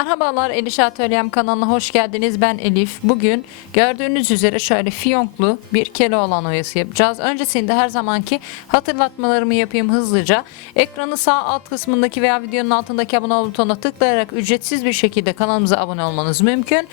Merhabalar Eliş Atölyem kanalına hoş geldiniz. Ben Elif. Bugün gördüğünüz üzere şöyle fiyonklu bir Keloğlan oyası yapacağız. Öncesinde her zamanki hatırlatmalarımı yapayım hızlıca. Ekranı sağ alt kısmındaki veya videonun altındaki abone ol butonuna tıklayarak ücretsiz bir şekilde kanalımıza abone olmanız mümkün.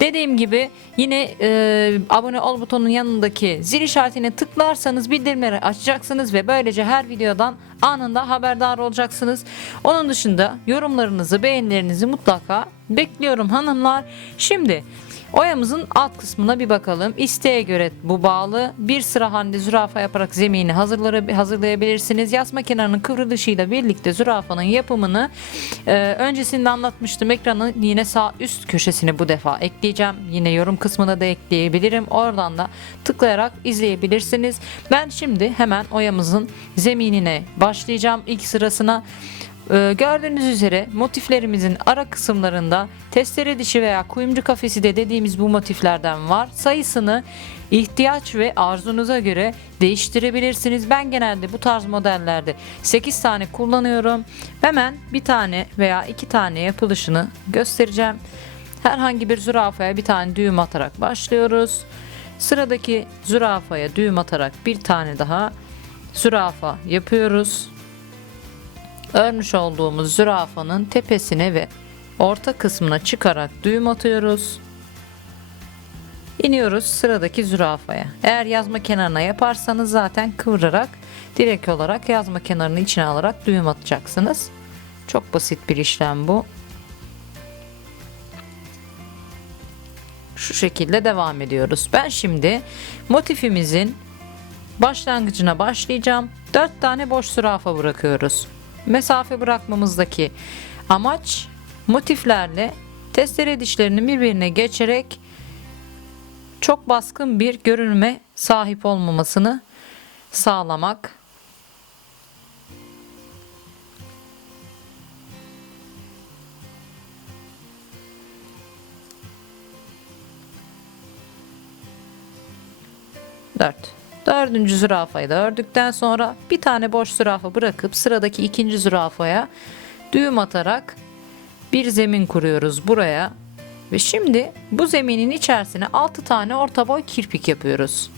Dediğim gibi yine e, abone ol butonunun yanındaki zil işaretine tıklarsanız bildirimleri açacaksınız ve böylece her videodan anında haberdar olacaksınız. Onun dışında yorumlarınızı, beğenilerinizi mutlaka bekliyorum hanımlar. Şimdi oyamızın alt kısmına bir bakalım. İsteğe göre bu bağlı. Bir sıra halinde zürafa yaparak zemini hazırlayabilirsiniz. Yasma kenarının kıvrılışıyla birlikte zürafanın yapımını e, öncesinde anlatmıştım. Ekranın yine sağ üst köşesine bu defa ekleyeceğim. Yine yorum kısmına da ekleyebilirim. Oradan da tıklayarak izleyebilirsiniz. Ben şimdi hemen oyamızın zeminine başlayacağım. İlk sırasına ee, gördüğünüz üzere motiflerimizin ara kısımlarında testere dişi veya kuyumcu kafesi de dediğimiz bu motiflerden var. Sayısını ihtiyaç ve arzunuza göre değiştirebilirsiniz. Ben genelde bu tarz modellerde 8 tane kullanıyorum. Hemen bir tane veya iki tane yapılışını göstereceğim. Herhangi bir zürafaya bir tane düğüm atarak başlıyoruz. Sıradaki zürafaya düğüm atarak bir tane daha zürafa yapıyoruz örmüş olduğumuz zürafanın tepesine ve orta kısmına çıkarak düğüm atıyoruz. İniyoruz sıradaki zürafaya. Eğer yazma kenarına yaparsanız zaten kıvırarak direkt olarak yazma kenarını içine alarak düğüm atacaksınız. Çok basit bir işlem bu. Şu şekilde devam ediyoruz. Ben şimdi motifimizin başlangıcına başlayacağım. 4 tane boş zürafa bırakıyoruz mesafe bırakmamızdaki amaç motiflerle testere dişlerinin birbirine geçerek çok baskın bir görünüme sahip olmamasını sağlamak. Dört. Dördüncü zürafayı da ördükten sonra bir tane boş zürafa bırakıp sıradaki ikinci zürafaya düğüm atarak bir zemin kuruyoruz buraya. Ve şimdi bu zeminin içerisine 6 tane orta boy kirpik yapıyoruz.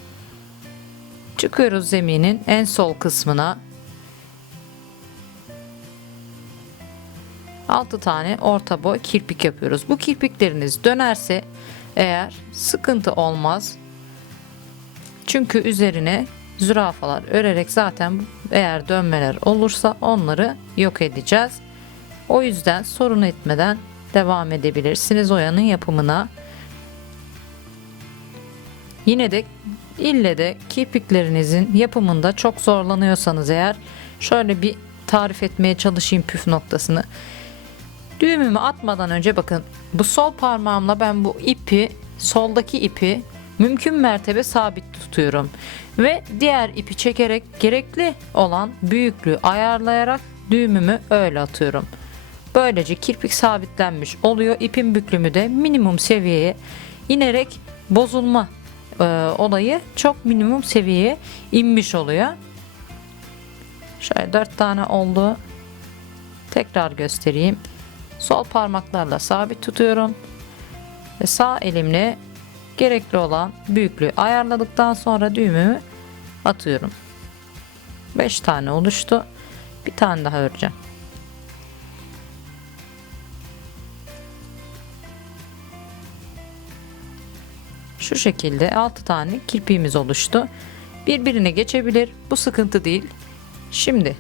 Çıkıyoruz zeminin en sol kısmına. 6 tane orta boy kirpik yapıyoruz. Bu kirpikleriniz dönerse eğer sıkıntı olmaz. Çünkü üzerine zürafalar örerek zaten eğer dönmeler olursa onları yok edeceğiz. O yüzden sorun etmeden devam edebilirsiniz oyanın yapımına. Yine de ille de kirpiklerinizin yapımında çok zorlanıyorsanız eğer şöyle bir tarif etmeye çalışayım püf noktasını. Düğümümü atmadan önce bakın bu sol parmağımla ben bu ipi soldaki ipi mümkün mertebe sabit tutuyorum ve diğer ipi çekerek gerekli olan büyüklüğü ayarlayarak düğümümü öyle atıyorum. Böylece kirpik sabitlenmiş oluyor. İpin büklümü de minimum seviyeye inerek bozulma e, olayı çok minimum seviyeye inmiş oluyor. Şöyle dört tane oldu. Tekrar göstereyim. Sol parmaklarla sabit tutuyorum. Ve sağ elimle gerekli olan büyüklüğü ayarladıktan sonra düğümümü atıyorum. 5 tane oluştu. Bir tane daha öreceğim. Şu şekilde 6 tane kirpiğimiz oluştu. Birbirine geçebilir. Bu sıkıntı değil. Şimdi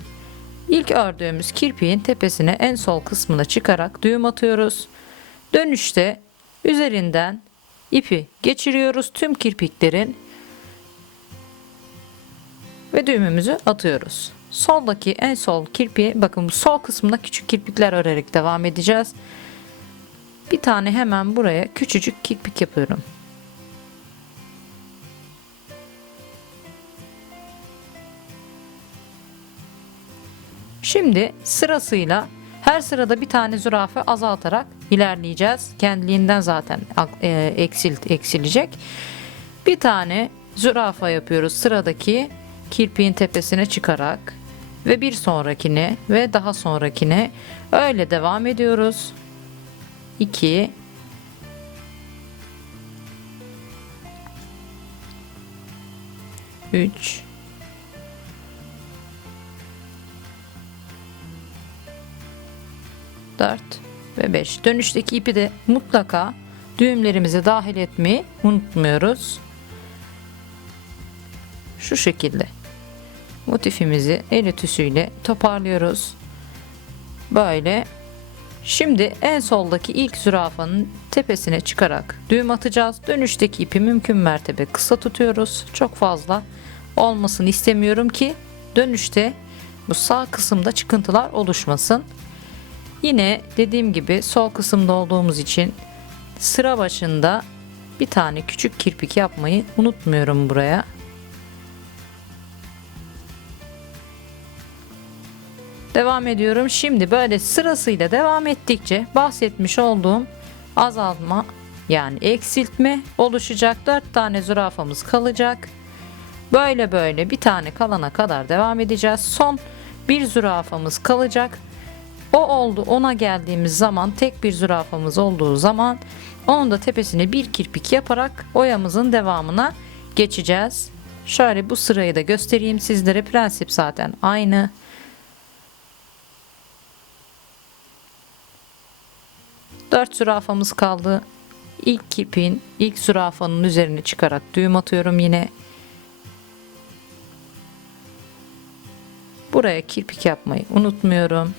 ilk ördüğümüz kirpiğin tepesine en sol kısmına çıkarak düğüm atıyoruz. Dönüşte üzerinden ipi geçiriyoruz tüm kirpiklerin ve düğümümüzü atıyoruz. Soldaki en sol kirpiğe bakın sol kısmında küçük kirpikler örerek devam edeceğiz. Bir tane hemen buraya küçücük kirpik yapıyorum. Şimdi sırasıyla her sırada bir tane zürafe azaltarak ilerleyeceğiz. Kendiliğinden zaten e, eksil, eksilecek. Bir tane zürafa yapıyoruz sıradaki kirpiğin tepesine çıkarak ve bir sonrakine ve daha sonrakine öyle devam ediyoruz. 2 3 4 ve 5. Dönüşteki ipi de mutlaka düğümlerimize dahil etmeyi unutmuyoruz. Şu şekilde motifimizi el ütüsüyle toparlıyoruz. Böyle. Şimdi en soldaki ilk zürafanın tepesine çıkarak düğüm atacağız. Dönüşteki ipi mümkün mertebe kısa tutuyoruz. Çok fazla olmasını istemiyorum ki dönüşte bu sağ kısımda çıkıntılar oluşmasın. Yine dediğim gibi sol kısımda olduğumuz için sıra başında bir tane küçük kirpik yapmayı unutmuyorum buraya. Devam ediyorum. Şimdi böyle sırasıyla devam ettikçe bahsetmiş olduğum azaltma yani eksiltme oluşacak. 4 tane zürafamız kalacak. Böyle böyle bir tane kalana kadar devam edeceğiz. Son bir zürafamız kalacak. O oldu ona geldiğimiz zaman tek bir zürafamız olduğu zaman onun da tepesine bir kirpik yaparak oyamızın devamına geçeceğiz. Şöyle bu sırayı da göstereyim sizlere. Prensip zaten aynı. Dört zürafamız kaldı. İlk kirpiğin ilk zürafanın üzerine çıkarak düğüm atıyorum yine. Buraya kirpik yapmayı unutmuyorum.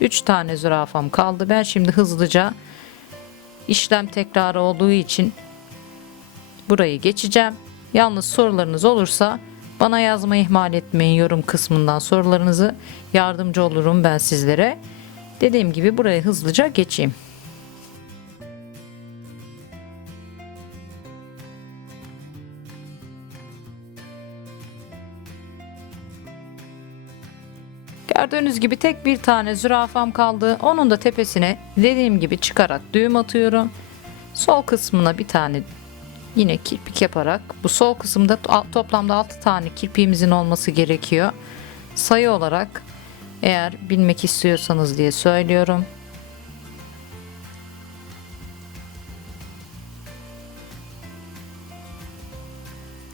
3 tane zürafam kaldı. Ben şimdi hızlıca işlem tekrarı olduğu için burayı geçeceğim. Yalnız sorularınız olursa bana yazmayı ihmal etmeyin yorum kısmından sorularınızı yardımcı olurum ben sizlere. Dediğim gibi burayı hızlıca geçeyim. Gördüğünüz gibi tek bir tane zürafam kaldı. Onun da tepesine dediğim gibi çıkarak düğüm atıyorum. Sol kısmına bir tane yine kirpik yaparak bu sol kısımda to- toplamda 6 tane kirpiğimizin olması gerekiyor. Sayı olarak eğer bilmek istiyorsanız diye söylüyorum.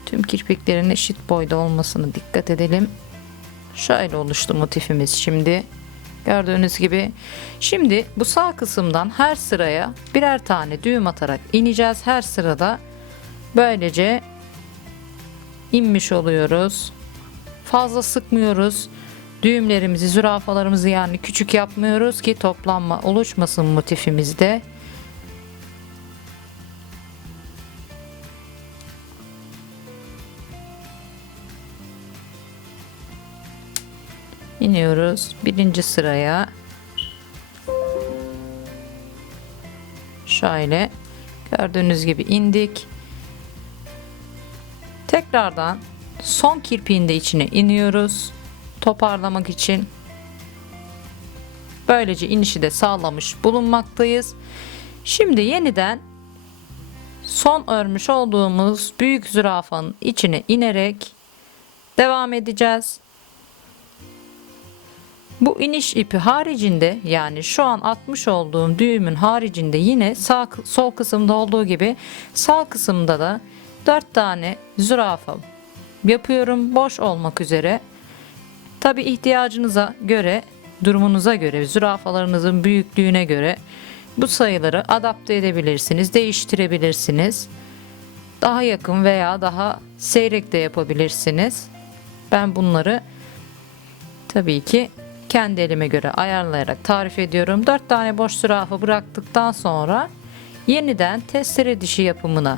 Tüm kirpiklerin eşit boyda olmasına dikkat edelim. Şöyle oluştu motifimiz şimdi. Gördüğünüz gibi. Şimdi bu sağ kısımdan her sıraya birer tane düğüm atarak ineceğiz. Her sırada böylece inmiş oluyoruz. Fazla sıkmıyoruz. Düğümlerimizi, zürafalarımızı yani küçük yapmıyoruz ki toplanma oluşmasın motifimizde. İniyoruz birinci sıraya. Şöyle gördüğünüz gibi indik. Tekrardan son kirpiğin de içine iniyoruz. Toparlamak için böylece inişi de sağlamış bulunmaktayız. Şimdi yeniden son örmüş olduğumuz büyük zürafanın içine inerek devam edeceğiz bu iniş ipi haricinde yani şu an atmış olduğum düğümün haricinde yine sağ sol kısımda olduğu gibi sağ kısımda da 4 tane zürafa yapıyorum boş olmak üzere. Tabi ihtiyacınıza göre durumunuza göre zürafalarınızın büyüklüğüne göre bu sayıları adapte edebilirsiniz değiştirebilirsiniz. Daha yakın veya daha seyrek de yapabilirsiniz. Ben bunları tabii ki kendi elime göre ayarlayarak tarif ediyorum. 4 tane boş zürafa bıraktıktan sonra yeniden testere dişi yapımına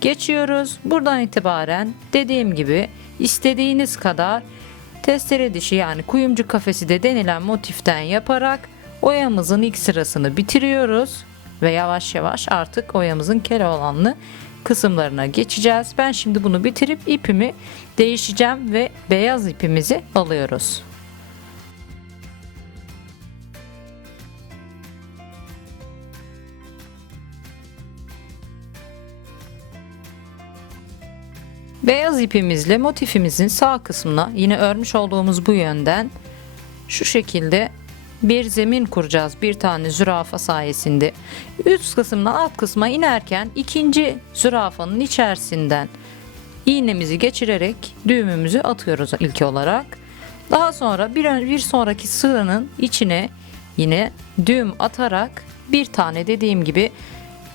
geçiyoruz. Buradan itibaren dediğim gibi istediğiniz kadar testere dişi yani kuyumcu kafesi de denilen motiften yaparak oyamızın ilk sırasını bitiriyoruz ve yavaş yavaş artık oyamızın keloğlanlı kısımlarına geçeceğiz. Ben şimdi bunu bitirip ipimi değişeceğim ve beyaz ipimizi alıyoruz. Beyaz ipimizle motifimizin sağ kısmına yine örmüş olduğumuz bu yönden şu şekilde bir zemin kuracağız bir tane zürafa sayesinde. Üst kısımdan alt kısma inerken ikinci zürafanın içerisinden iğnemizi geçirerek düğümümüzü atıyoruz ilk olarak. Daha sonra bir, bir sonraki sıranın içine yine düğüm atarak bir tane dediğim gibi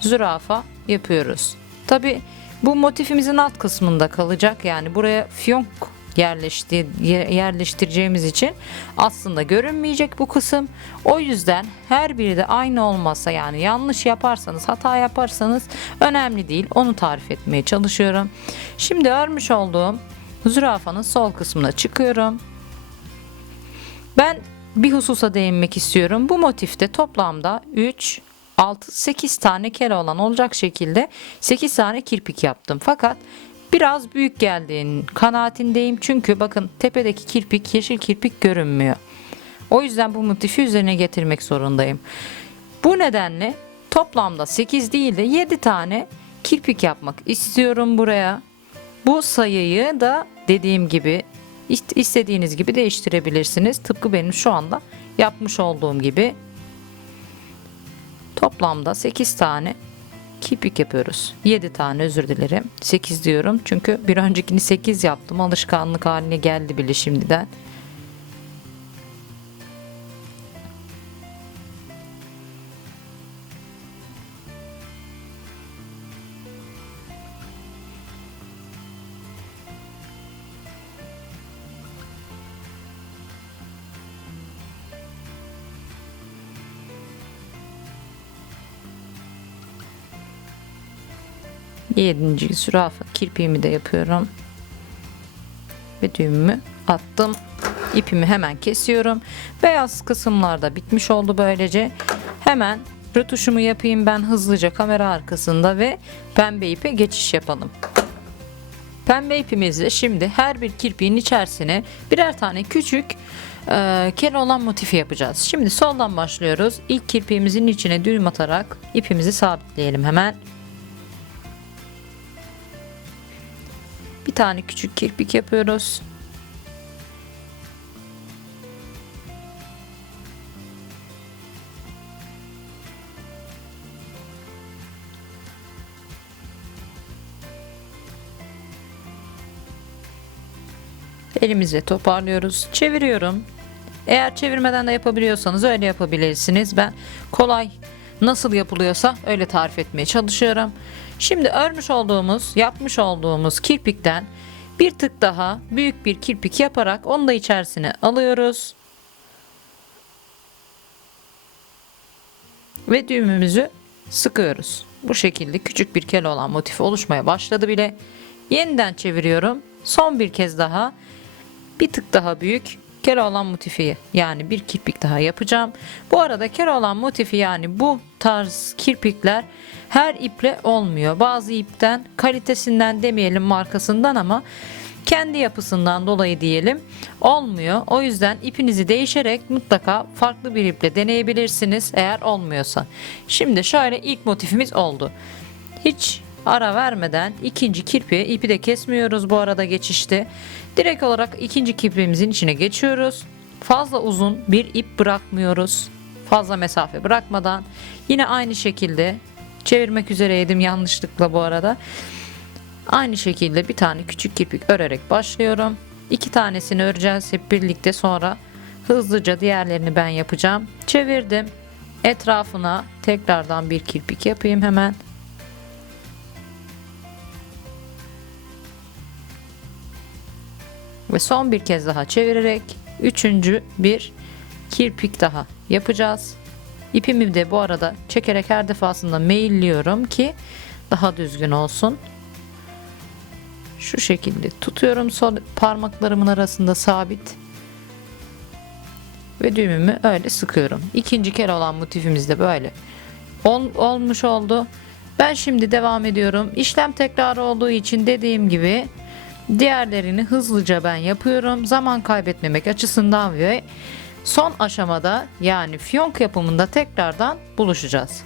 zürafa yapıyoruz. Tabi bu motifimizin alt kısmında kalacak yani buraya fiyonk yerleştir, ye- yerleştireceğimiz için aslında görünmeyecek bu kısım. O yüzden her biri de aynı olmasa yani yanlış yaparsanız hata yaparsanız önemli değil onu tarif etmeye çalışıyorum. Şimdi örmüş olduğum zürafanın sol kısmına çıkıyorum. Ben bir hususa değinmek istiyorum. Bu motifte toplamda 3, 6, 8 tane kere olan olacak şekilde 8 tane kirpik yaptım. Fakat biraz büyük geldiğinin kanaatindeyim. Çünkü bakın tepedeki kirpik yeşil kirpik görünmüyor. O yüzden bu motifi üzerine getirmek zorundayım. Bu nedenle toplamda 8 değil de 7 tane kirpik yapmak istiyorum buraya. Bu sayıyı da dediğim gibi ist- istediğiniz gibi değiştirebilirsiniz. Tıpkı benim şu anda yapmış olduğum gibi. Toplamda 8 tane kirpik yapıyoruz. 7 tane özür dilerim. 8 diyorum çünkü bir öncekini 8 yaptım. Alışkanlık haline geldi bile şimdiden. Yedinci zürafa kirpiğimi de yapıyorum. Ve düğümümü attım. İpimi hemen kesiyorum. Beyaz kısımlarda bitmiş oldu böylece. Hemen rötuşumu yapayım ben hızlıca kamera arkasında ve pembe ipe geçiş yapalım. Pembe ipimizle şimdi her bir kirpiğin içerisine birer tane küçük e, kere olan motifi yapacağız. Şimdi soldan başlıyoruz. İlk kirpiğimizin içine düğüm atarak ipimizi sabitleyelim hemen. Bir tane küçük kirpik yapıyoruz. Elimizle toparlıyoruz. Çeviriyorum. Eğer çevirmeden de yapabiliyorsanız öyle yapabilirsiniz. Ben kolay nasıl yapılıyorsa öyle tarif etmeye çalışıyorum. Şimdi örmüş olduğumuz, yapmış olduğumuz kirpikten bir tık daha büyük bir kirpik yaparak onu da içerisine alıyoruz. Ve düğümümüzü sıkıyoruz. Bu şekilde küçük bir kele olan motif oluşmaya başladı bile. Yeniden çeviriyorum. Son bir kez daha bir tık daha büyük olan motifi yani bir kirpik daha yapacağım. Bu arada kere olan motifi yani bu tarz kirpikler her iple olmuyor. Bazı ipten kalitesinden demeyelim markasından ama kendi yapısından dolayı diyelim olmuyor. O yüzden ipinizi değişerek mutlaka farklı bir iple deneyebilirsiniz eğer olmuyorsa. Şimdi şöyle ilk motifimiz oldu. Hiç ara vermeden ikinci kirpi ipi de kesmiyoruz bu arada geçişte. Direkt olarak ikinci kirpiğimizin içine geçiyoruz. Fazla uzun bir ip bırakmıyoruz. Fazla mesafe bırakmadan yine aynı şekilde çevirmek üzereydim yanlışlıkla bu arada. Aynı şekilde bir tane küçük kirpik örerek başlıyorum. İki tanesini öreceğiz hep birlikte sonra hızlıca diğerlerini ben yapacağım. Çevirdim. Etrafına tekrardan bir kirpik yapayım hemen. Ve son bir kez daha çevirerek üçüncü bir kirpik daha yapacağız. İpimi de bu arada çekerek her defasında meyilliyorum ki daha düzgün olsun. Şu şekilde tutuyorum sol parmaklarımın arasında sabit. Ve düğümümü öyle sıkıyorum. İkinci kere olan motifimiz de böyle Ol- olmuş oldu. Ben şimdi devam ediyorum. İşlem tekrarı olduğu için dediğim gibi diğerlerini hızlıca ben yapıyorum. Zaman kaybetmemek açısından ve son aşamada yani fiyonk yapımında tekrardan buluşacağız.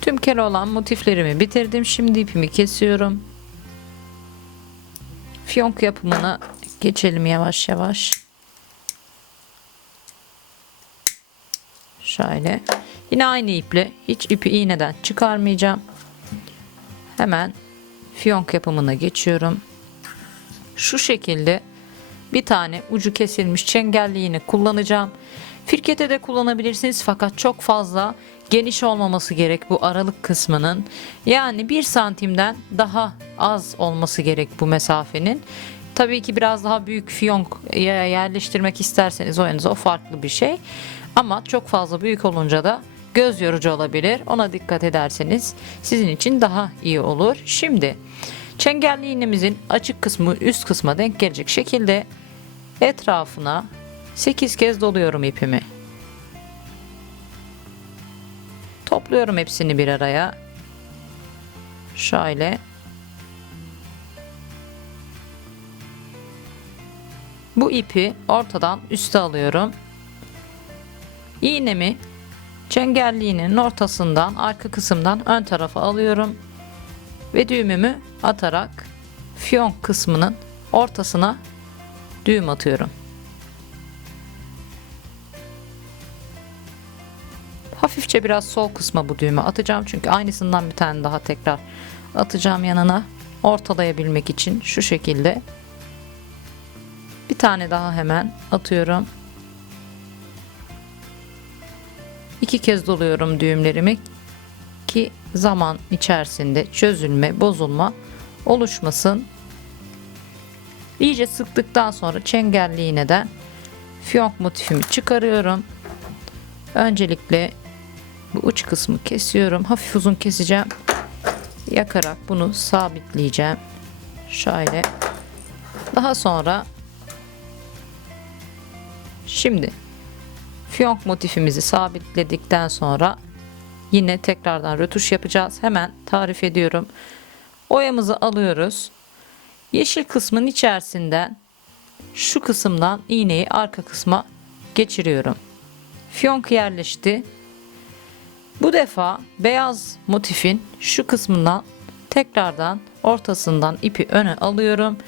Tüm kere olan motiflerimi bitirdim. Şimdi ipimi kesiyorum. Fiyonk yapımına geçelim yavaş yavaş. Şöyle. Yine aynı iple hiç ipi iğneden çıkarmayacağım. Hemen fiyonk yapımına geçiyorum. Şu şekilde bir tane ucu kesilmiş çengelli iğne kullanacağım. Firkete de kullanabilirsiniz fakat çok fazla geniş olmaması gerek bu aralık kısmının. Yani bir santimden daha az olması gerek bu mesafenin. Tabii ki biraz daha büyük fiyonk yerleştirmek isterseniz oyanıza o farklı bir şey. Ama çok fazla büyük olunca da göz yorucu olabilir. Ona dikkat ederseniz sizin için daha iyi olur. Şimdi çengelli iğnemizin açık kısmı üst kısma denk gelecek şekilde etrafına 8 kez doluyorum ipimi. Topluyorum hepsini bir araya. Şöyle. Bu ipi ortadan üste alıyorum. İğnemi çengelli iğnenin ortasından arka kısımdan ön tarafa alıyorum. Ve düğümümü atarak fiyonk kısmının ortasına düğüm atıyorum. Hafifçe biraz sol kısma bu düğümü atacağım. Çünkü aynısından bir tane daha tekrar atacağım yanına. Ortalayabilmek için şu şekilde. Tane daha hemen atıyorum. İki kez doluyorum düğümlerimi ki zaman içerisinde çözülme, bozulma oluşmasın. İyice sıktıktan sonra çengelli iğneden fiyonk motifimi çıkarıyorum. Öncelikle bu uç kısmı kesiyorum. Hafif uzun keseceğim. Yakarak bunu sabitleyeceğim. Şöyle. Daha sonra şimdi fiyonk motifimizi sabitledikten sonra yine tekrardan rötuş yapacağız. Hemen tarif ediyorum. Oyamızı alıyoruz. Yeşil kısmın içerisinden şu kısımdan iğneyi arka kısma geçiriyorum. Fiyonk yerleşti. Bu defa beyaz motifin şu kısmından tekrardan ortasından ipi öne alıyorum.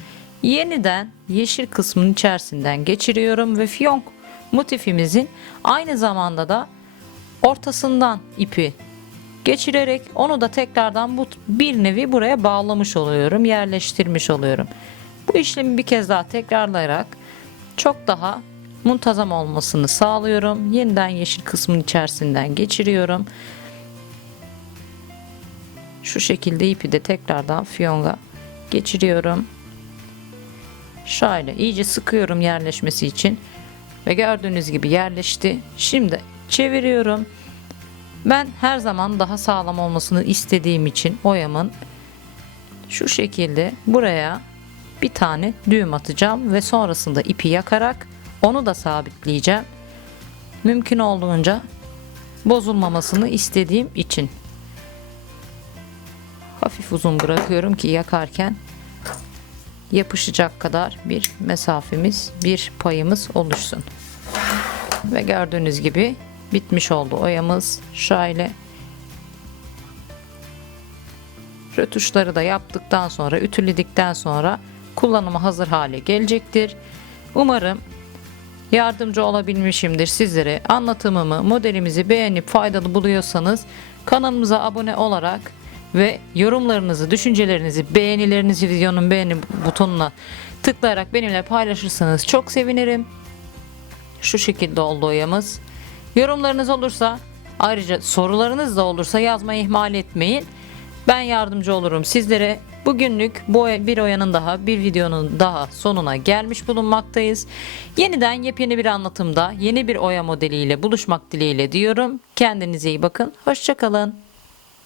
Yeniden yeşil kısmın içerisinden geçiriyorum ve fiyonk motifimizin aynı zamanda da ortasından ipi geçirerek onu da tekrardan bu bir nevi buraya bağlamış oluyorum, yerleştirmiş oluyorum. Bu işlemi bir kez daha tekrarlayarak çok daha muntazam olmasını sağlıyorum. Yeniden yeşil kısmın içerisinden geçiriyorum. Şu şekilde ipi de tekrardan fiyonga geçiriyorum. Şöyle iyice sıkıyorum yerleşmesi için. Ve gördüğünüz gibi yerleşti. Şimdi çeviriyorum. Ben her zaman daha sağlam olmasını istediğim için oyamın şu şekilde buraya bir tane düğüm atacağım ve sonrasında ipi yakarak onu da sabitleyeceğim. Mümkün olduğunca bozulmamasını istediğim için. Hafif uzun bırakıyorum ki yakarken yapışacak kadar bir mesafemiz, bir payımız oluşsun. Ve gördüğünüz gibi bitmiş oldu oyamız. Şöyle rötuşları da yaptıktan sonra, ütüledikten sonra kullanıma hazır hale gelecektir. Umarım yardımcı olabilmişimdir sizlere. Anlatımımı, modelimizi beğenip faydalı buluyorsanız kanalımıza abone olarak ve yorumlarınızı, düşüncelerinizi, beğenilerinizi videonun beğeni butonuna tıklayarak benimle paylaşırsanız çok sevinirim. Şu şekilde oldu oyamız. Yorumlarınız olursa ayrıca sorularınız da olursa yazmayı ihmal etmeyin. Ben yardımcı olurum sizlere. Bugünlük bu bir oyanın daha bir videonun daha sonuna gelmiş bulunmaktayız. Yeniden yepyeni bir anlatımda yeni bir oya modeliyle buluşmak dileğiyle diyorum. Kendinize iyi bakın. Hoşçakalın.